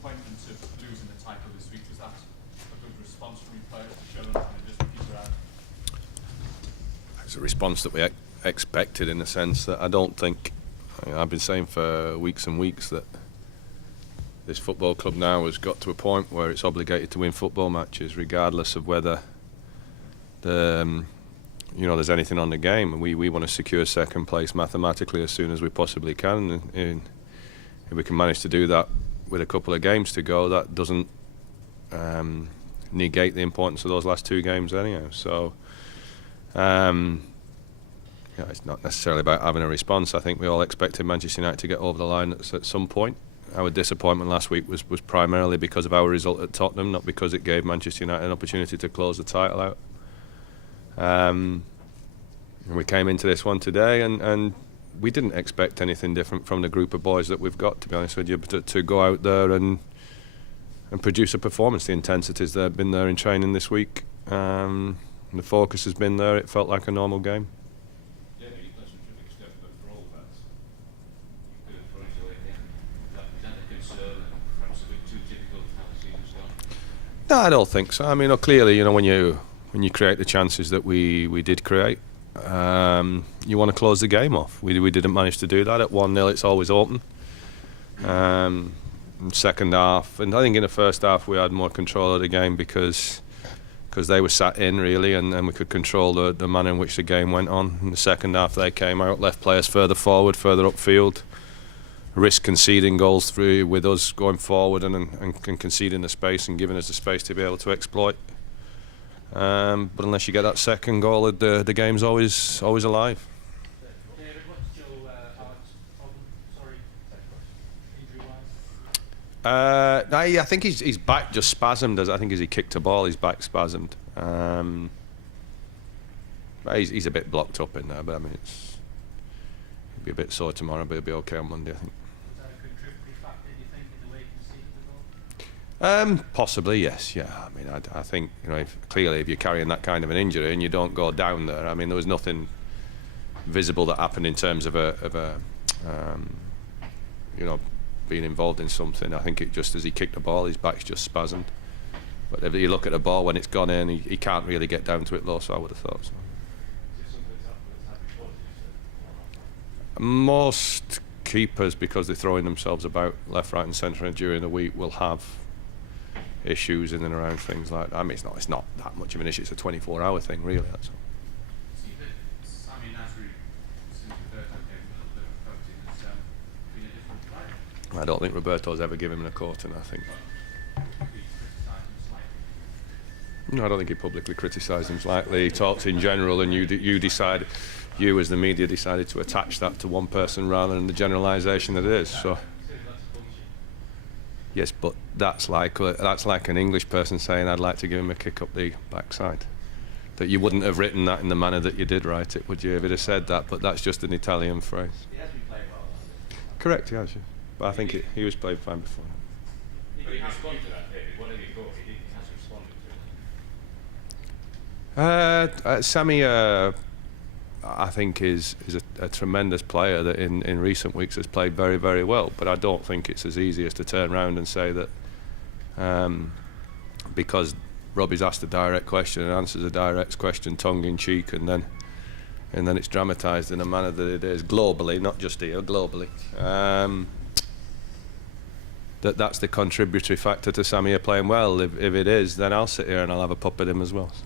disappointment of losing the title this week? Was that a good response from your players to show them kind of just peter out? It's a response that we expected, in the sense that I don't think, I've been saying for weeks and weeks that this football club now has got to a point where it's obligated to win football matches, regardless of whether there's anything on the game. And we want to secure second place mathematically as soon as we possibly can. And if we can manage to do that with a couple of games to go, that doesn't negate the importance of those last two games anyhow. So it's not necessarily about having a response. I think we all expected Manchester United to get over the line at some point. Our disappointment last week was primarily because of our result at Tottenham, not because it gave Manchester United an opportunity to close the title out. And we came into this one today, and we didn't expect anything different from the group of boys that we've got, to be honest with you, but to go out there and produce a performance. The intensities that have been there in training this week, the focus has been there. It felt like a normal game. Yeah, you've done some terrific stuff, but for all that, you could have thrown it away again. Is that a concern, and perhaps a bit too typical of how the season's gone? No, I don't think so. I mean, clearly, when you create the chances that we did create, you want to close the game off. We didn't manage to do that. At 1-0, it's always open. Second half, and I think in the first half we had more control of the game because they were sat in, really, and we could control the manner in which the game went on. In the second half they came out, left players further forward, further upfield, risk conceding goals through with us going forward and conceding the space and giving us the space to be able to exploit. But unless you get that second goal, the game's always alive. David, what's Joe Alex's problem? Sorry, injury-wise? I think his back just spasmed. I think as he kicked a ball, his back spasmed. He's a bit blocked up in there, but I mean, he'll be a bit sore tomorrow, but he'll be okay on Monday, I think. Was that a contributory factor, do you think, in the way you conceded the goal? Possibly, yes. Yeah, I mean, I think clearly if you're carrying that kind of an injury and you don't go down there, I mean, there was nothing visible that happened in terms of being involved in something. I think it just, as he kicked the ball, his back's just spasmed. But if you look at the ball when it's gone in, he can't really get down to it low, so I would have thought so. Most keepers, because they're throwing themselves about left, right and centre during the week, will have issues in and around things like that. I mean, it's not that much of an issue. It's a 24-hour thing, really, that's all. See that Sammy Nasri, since Roberto came, a little bit of coaching, has been a different player. I don't think Roberto's ever given him a quarter, I think. No, I don't think he publicly criticised him slightly. He talks in general, and you as the media decided to attach that to one person rather than the generalisation that it is. So, yes, but that's like an English person saying, "I'd like to give him a kick up the backside." That you wouldn't have written that in the manner that you did write it, would you? If it had said that, but that's just an Italian phrase. He has been playing well. Correct, he has. Yeah. But I think he was playing fine before. But he responded to that, David. Whatever you thought, he has responded to it. Sammy, I think is a tremendous player that in recent weeks has played very, very well. But I don't think it's as easy as to turn around and say that because Robbie's asked a direct question and answers a direct question tongue in cheek, and then it's dramatised in a manner that it is globally, not just here, globally. That's the contributory factor to Sammy playing well. If it is, then I'll sit here and I'll have a pop at him as well. So.